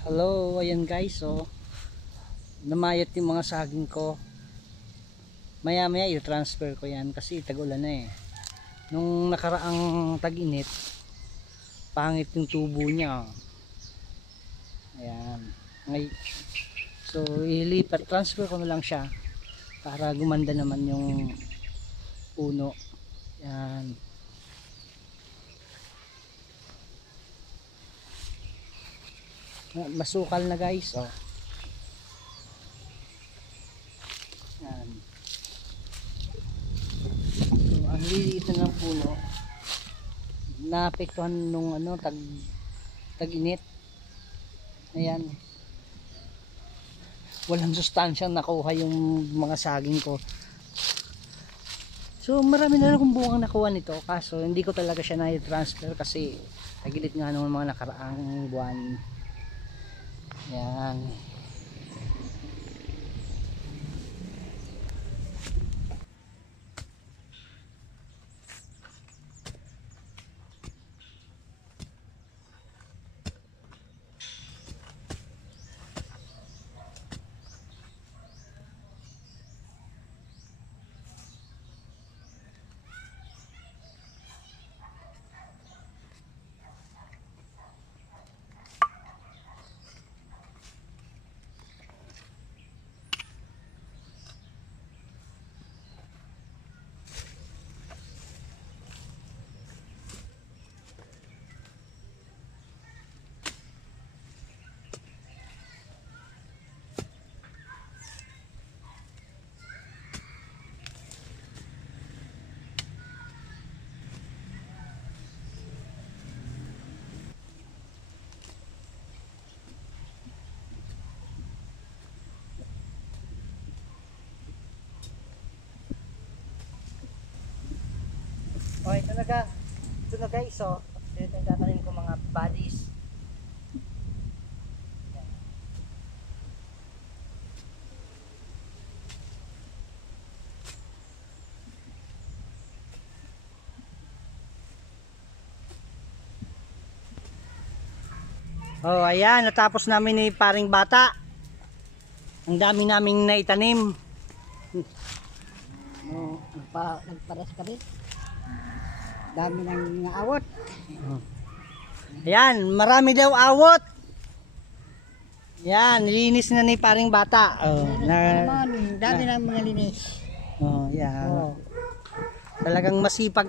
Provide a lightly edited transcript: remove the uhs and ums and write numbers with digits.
Hello, ayan guys, so namayat yung mga saging ko. Maya maya i-transfer ko yan kasi tag-ulan na eh. Nung nakaraang tag-init, pangit yung tubo niya. Ayan. So ilipat, transfer ko na lang siya para gumanda naman yung puno. Ayan. Masukal na guys, oh. Ayan. So, ang liliit na ng puno, naapektuhan nung tag-init. Ayan, walang sustansyang nakuha yung mga saging ko. So marami na akong bungang nakuha nito, kaso hindi ko talaga siya na-transfer kasi tagilid nga nung mga nakaraang buwan. Ayan. Okay, ito na guys, so ito yung tatanim ko mga bodies. Oh, ayan, natapos namin ni paring bata. Ang dami naming naitanim. Oh, nagparas ka rin. Dami ng mga awot. Ayan, marami daw awot. Yan, nilinis na ni paring bata. Oh, Dami ng mga linis. oh, yan. Oh. Talagang masipag